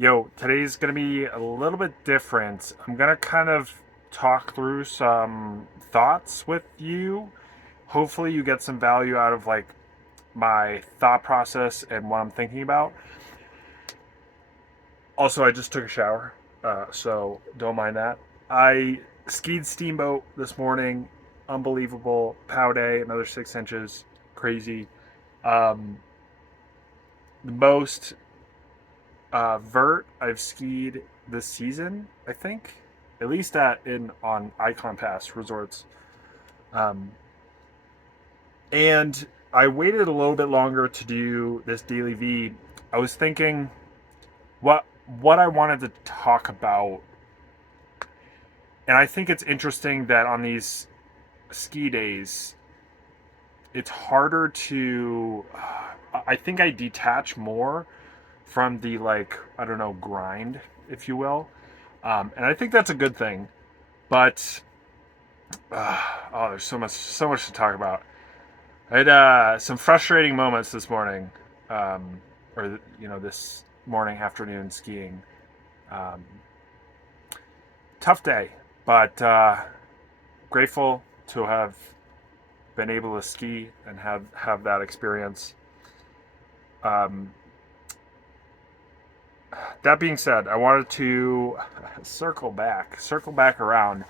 Yo, today's gonna be a little bit different. I'm gonna kind of talk through some thoughts with you. Hopefully, you get some value out of like my thought process and what I'm thinking about. Also, I just took a shower, so don't mind that. I skied Steamboat this morning. Unbelievable. Pow day, another 6 inches. Crazy. Um, the most vert I've skied this season, I think, at least at in on Icon Pass resorts. Um, and I waited a little bit longer to do this DailyV. I was thinking what I wanted to talk about, and I think it's interesting that on these ski days, it's harder to. I think I detach more from the like I don't know grind, if you will, and I think that's a good thing. But oh, there's so much to talk about. I had some frustrating moments this morning, or this morning afternoon skiing. Um, Tough day, but grateful to have been able to ski and have that experience. Um, that being said, I wanted to circle back around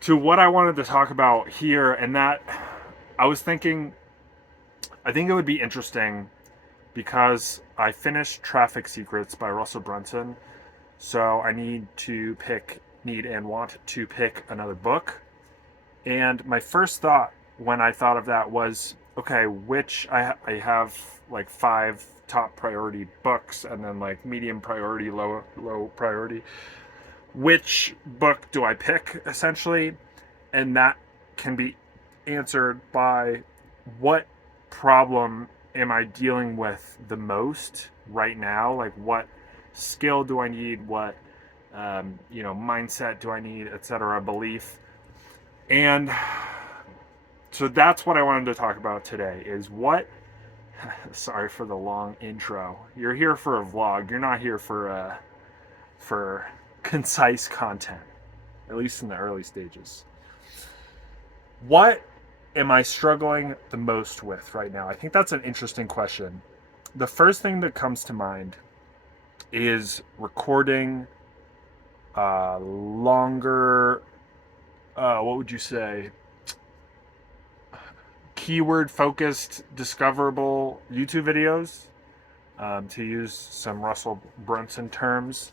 to what I wanted to talk about here, and that I was thinking, I think it would be interesting because I finished Traffic Secrets by Russell Brunson, so I need and want to pick another book. And my first thought when I thought of that was, okay, I have like five top priority books and then like medium priority, low priority. Which book do I pick essentially? And that can be answered by what problem am I dealing with the most right now? Like, what skill do I need? What mindset do I need, etc. Belief, and so that's what I wanted to talk about today. Is what? Sorry for the long intro. You're here for a vlog. You're not here for concise content, at least in the early stages. What am I struggling the most with right now? I think that's an interesting question. The first thing that comes to mind is recording longer, what would you say, keyword focused, discoverable YouTube videos, to use some Russell Brunson terms.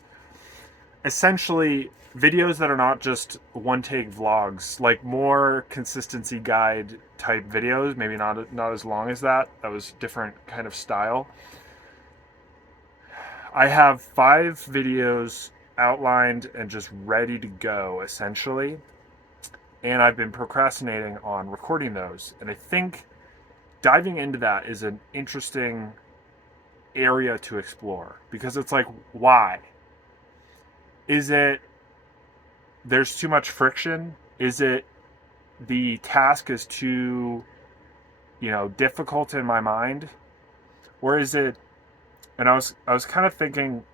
Essentially, videos that are not just one take vlogs, like more consistency guide type videos, maybe not as long as that. That was different kind of style. I have 5 videos outlined and just ready to go essentially. And I've been procrastinating on recording those. And I think diving into that is an interesting area to explore because it's like, why? Is it there's too much friction? Is it the task is too, difficult in my mind? Or is it, and I was kind of thinking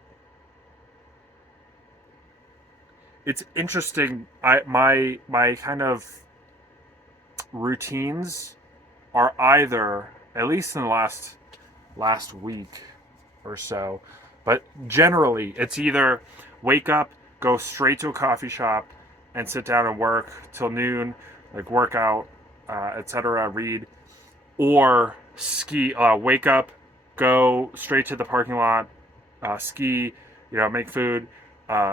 it's interesting. My kind of routines are either, at least in the last week or so, but generally it's either wake up, go straight to a coffee shop, and sit down and work till noon, like work out, etc., read, or ski. Wake up, go straight to the parking lot, ski, make food,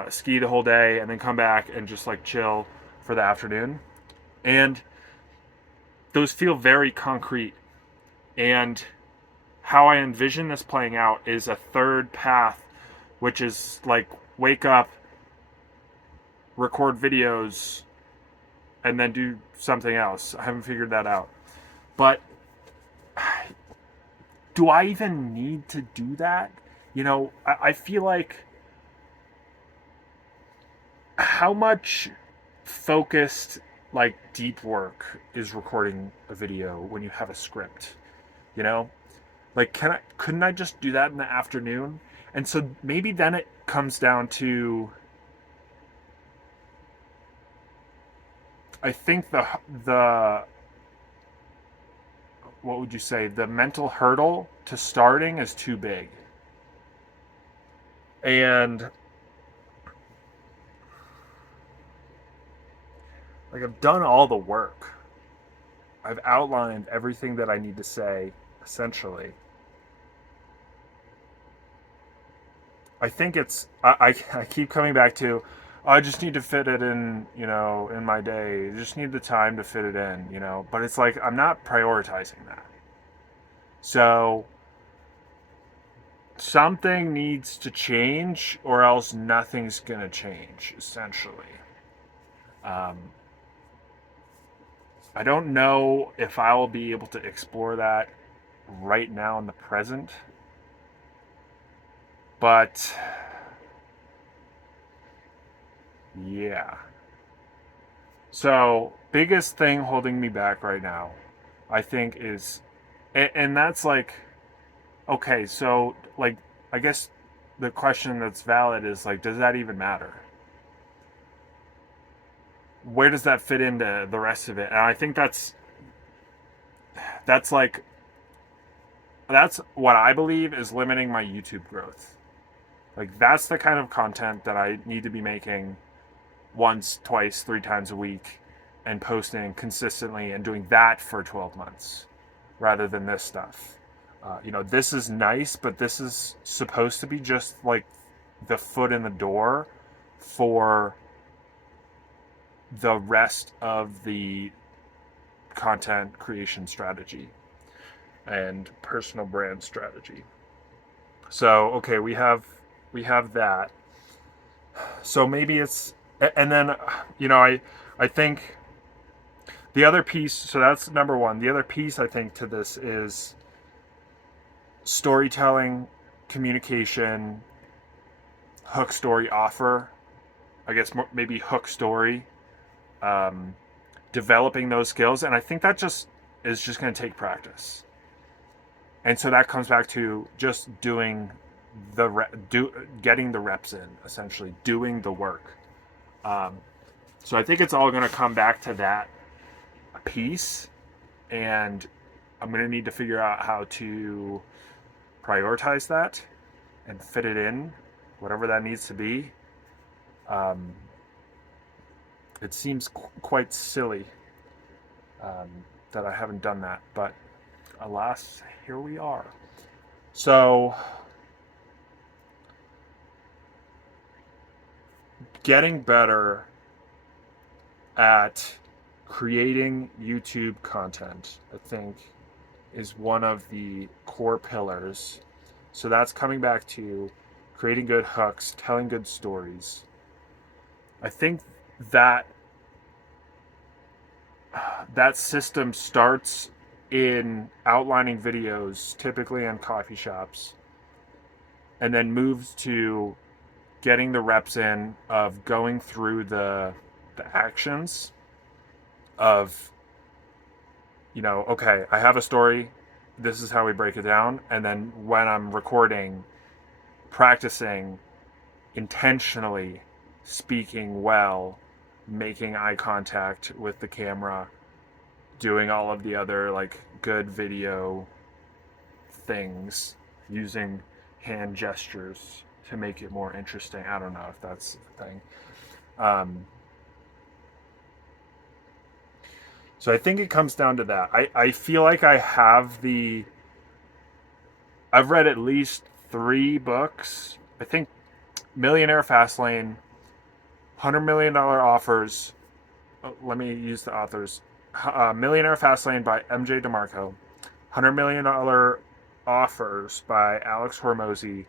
ski the whole day, and then come back and just like chill for the afternoon. And those feel very concrete. And how I envision this playing out is a third path, which is like wake up, record videos, and then do something else. I haven't figured that out. But do I even need to do that? I feel like how much focused, like deep work is recording a video when you have a script, you know? Like, couldn't I just do that in the afternoon? And so maybe then it comes down to, I think the what would you say, the mental hurdle to starting is too big. And like, I've done all the work. I've outlined everything that I need to say, essentially. I think I keep coming back to, I just need to fit it in, in my day. I just need the time to fit it in. But it's like, I'm not prioritizing that. So something needs to change, or else nothing's going to change, essentially. Um, I don't know if I will be able to explore that right now in the present, but yeah. So, biggest thing holding me back right now, I think, is, and that's like, okay, so, like, I guess the question that's valid is, like, does that even matter? Where does that fit into the rest of it? And I think that's like, that's what I believe is limiting my YouTube growth. Like, that's the kind of content that I need to be making once, twice, three times a week, and posting consistently and doing that for 12 months rather than this stuff. This is nice, but this is supposed to be just like the foot in the door for the rest of the content creation strategy and personal brand strategy. So, okay, we have that. So maybe it's, and then, I think the other piece, so that's number one. The other piece, I think, to this is storytelling, communication, hook, story, offer. I guess maybe hook, story, um, developing those skills. And I think that just is just going to take practice. And so that comes back to just doing getting the reps in, essentially doing the work. Um, so I think it's all going to come back to that piece, and I'm going to need to figure out how to prioritize that and fit it in, whatever that needs to be. Um, it seems quite silly um, that I haven't done that, but alas, here we are. So, getting better at creating YouTube content, I think, is one of the core pillars. So that's coming back to creating good hooks, telling good stories. I think that that system starts in outlining videos, typically in coffee shops, and then moves to getting the reps in of going through the actions of, okay, I have a story, this is how we break it down, and then when I'm recording, practicing intentionally speaking well, making eye contact with the camera, doing all of the other like good video things, using hand gestures to make it more interesting. I don't know if that's the thing. So I think it comes down to that. I feel like I've read at least 3 books. I think Millionaire Fastlane, $100 Million Offers. Oh, let me use the authors. Millionaire Fastlane by MJ DeMarco, $100 Million Offers by Alex Hormozy,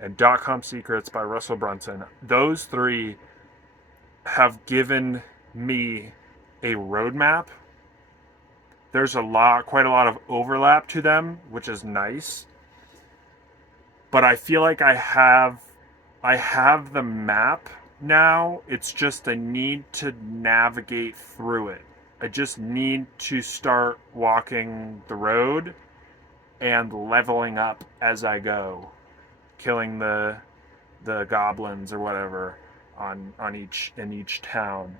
and .com Secrets by Russell Brunson. Those 3 have given me a roadmap. There's quite a lot of overlap to them, which is nice. But I feel like I have the map now. It's just I need to navigate through it. I just need to start walking the road and leveling up as I go, killing the goblins or whatever on each town.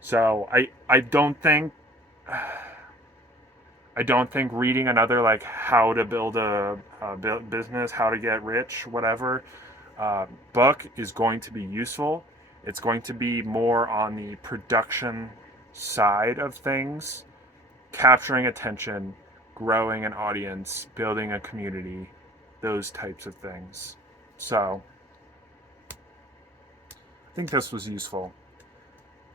So I don't think reading another like how to build a business, how to get rich, whatever book is going to be useful. It's going to be more on the production side of things, capturing attention, growing an audience, building a community, those types of things. So I think this was useful.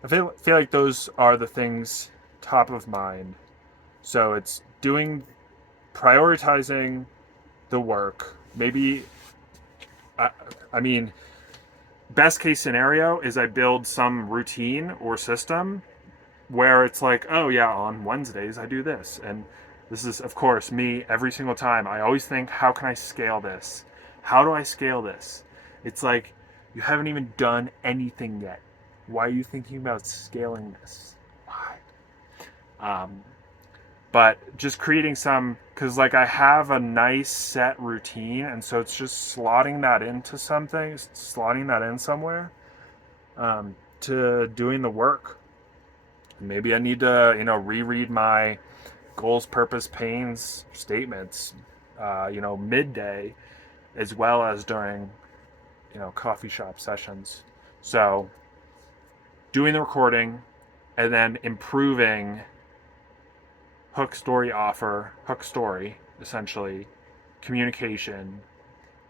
I feel like those are the things top of mind. So it's prioritizing the work. Maybe, I, I mean, best case scenario is I build some routine or system where it's like, oh yeah, on Wednesdays I do this. And this is, of course, me every single time. I always think, how can I scale this? How do I scale this? It's like, you haven't even done anything yet. Why are you thinking about scaling this? Why? But just creating some, because like I have a nice set routine, and so it's just slotting that into something, slotting that in somewhere, to doing the work. Maybe I need to, reread my goals, purpose, pains statements, midday, as well as during, coffee shop sessions. So doing the recording and then improving hook story, essentially, communication.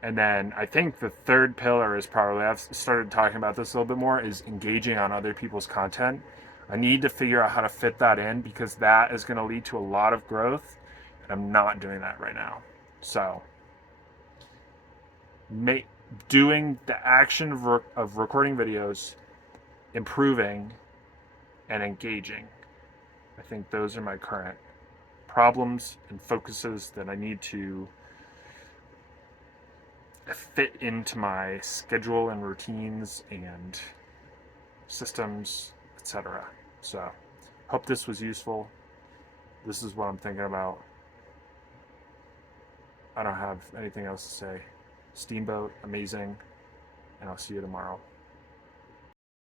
And then I think the third pillar is probably, I've started talking about this a little bit more, is engaging on other people's content. I need to figure out how to fit that in because that is going to lead to a lot of growth. And I'm not doing that right now. So, doing the action of recording videos, improving, and engaging. I think those are my current problems and focuses that I need to fit into my schedule and routines and systems, etc. So, hope this was useful. This is what I'm thinking about. I don't have anything else to say. Steamboat, amazing, and I'll see you tomorrow.